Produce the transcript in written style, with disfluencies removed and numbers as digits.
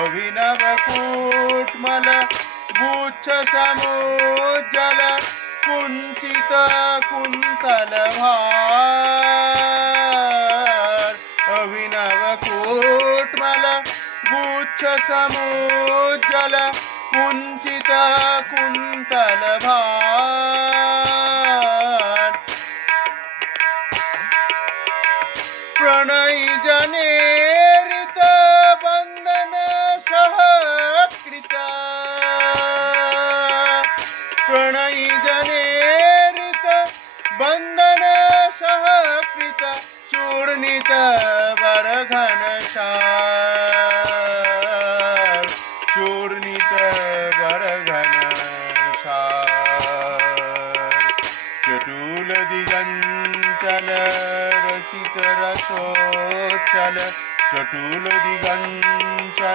अभिनव कूटमल गुच्छ समोज्जल कुंचित कुंतल भार अभिनव कूटमल गुच्छ समोज्जल कुंचित कुंतल भार प्रणयी जनेरित बंधन सहकृत प्रणयी जनेरित बंधन सहकृत चूर्णित बरघन सार चूर्णित बरघन सार चटूल दिगंचल रचित रसोच्चल चटूल दिगंचल